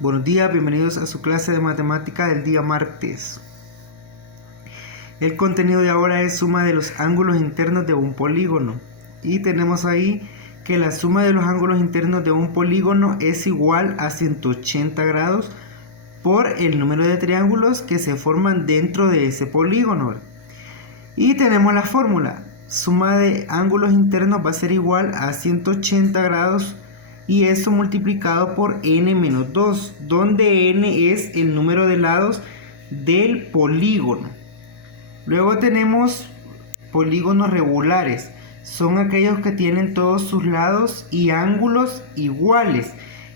Buenos días, bienvenidos a su clase de matemática del día martes. El contenido de ahora es suma de los ángulos internos de un polígono. Y tenemos ahí que la suma de los ángulos internos de un polígono es igual a 180 grados por el número de triángulos que se forman dentro de ese polígono. Y tenemos la fórmula. Suma de ángulos internos va a ser igual a 180 grados y eso multiplicado por n menos 2, donde n es el número de lados del polígono. Luego tenemos polígonos regulares. Son aquellos que tienen todos sus lados y ángulos iguales.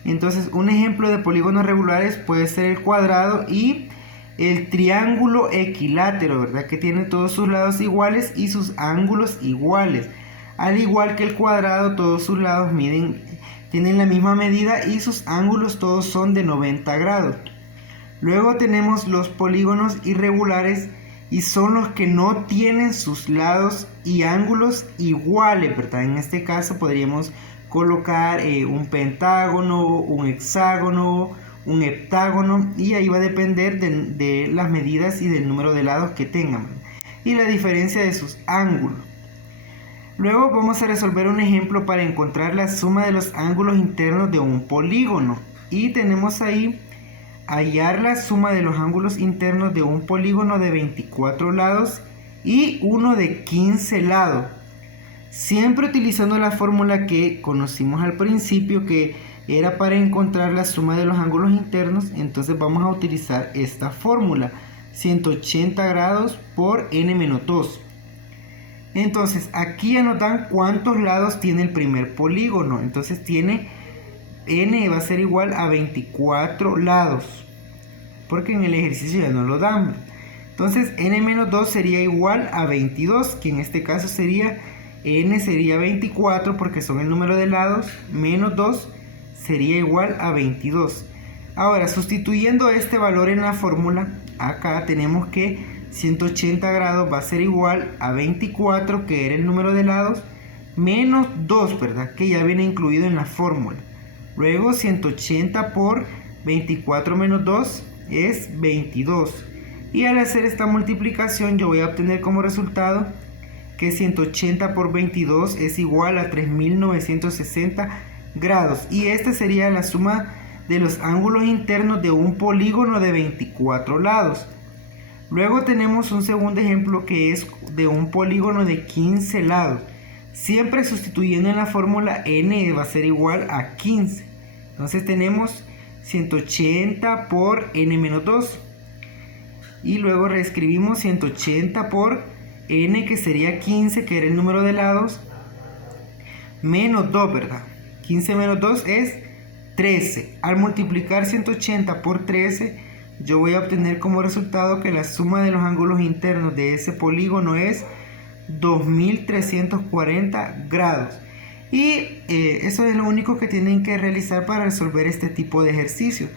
Entonces, un ejemplo de polígonos regulares puede ser el cuadrado y el triángulo equilátero, ¿verdad? Que tiene todos sus lados iguales y sus ángulos iguales. Al igual que el cuadrado, todos sus lados tienen la misma medida y sus ángulos todos son de 90 grados. Luego tenemos los polígonos irregulares y son los que no tienen sus lados y ángulos iguales, ¿verdad? En este caso podríamos colocar un pentágono, un hexágono, un heptágono, y ahí va a depender de las medidas y del número de lados que tengan y la diferencia de sus ángulos. Luego vamos a resolver un ejemplo para encontrar la suma de los ángulos internos de un polígono. Y tenemos ahí hallar la suma de los ángulos internos de un polígono de 24 lados y uno de 15 lados. Siempre utilizando la fórmula que conocimos al principio, que era para encontrar la suma de los ángulos internos. Entonces vamos a utilizar esta fórmula, 180 grados por n menos 2. Entonces aquí ya nos dan cuántos lados tiene el primer polígono. Entonces tiene n va a ser igual a 24 lados, porque en el ejercicio ya no lo dan. Entonces n menos 2 sería igual a 22, que en este caso sería n sería 24 porque son el número de lados, menos 2 sería igual a 22. Ahora, sustituyendo este valor en la fórmula, acá tenemos que 180 grados va a ser igual a 24, que era el número de lados, menos 2, ¿verdad? Que ya viene incluido en la fórmula. Luego 180 por 24 menos 2 es 22. Y al hacer esta multiplicación yo voy a obtener como resultado que 180 por 22 es igual a 3960 grados. Y esta sería la suma de los ángulos internos de un polígono de 24 lados. Luego tenemos un segundo ejemplo que es de un polígono de 15 lados. Siempre sustituyendo en la fórmula, n va a ser igual a 15. Entonces tenemos 180 por n menos 2. Y luego reescribimos 180 por n, que sería 15, que era el número de lados, menos 2, ¿verdad? 15 menos 2 es 13. Al multiplicar 180 por 13, yo voy a obtener como resultado que la suma de los ángulos internos de ese polígono es 2340 grados. Y eso es lo único que tienen que realizar para resolver este tipo de ejercicio.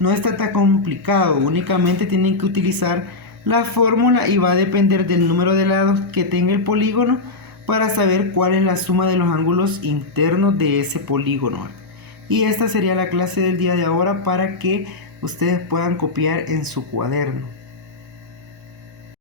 No está tan complicado, únicamente tienen que utilizar la fórmula y va a depender del número de lados que tenga el polígono para saber cuál es la suma de los ángulos internos de ese polígono. Y esta sería la clase del día de ahora para que ustedes puedan copiar en su cuaderno.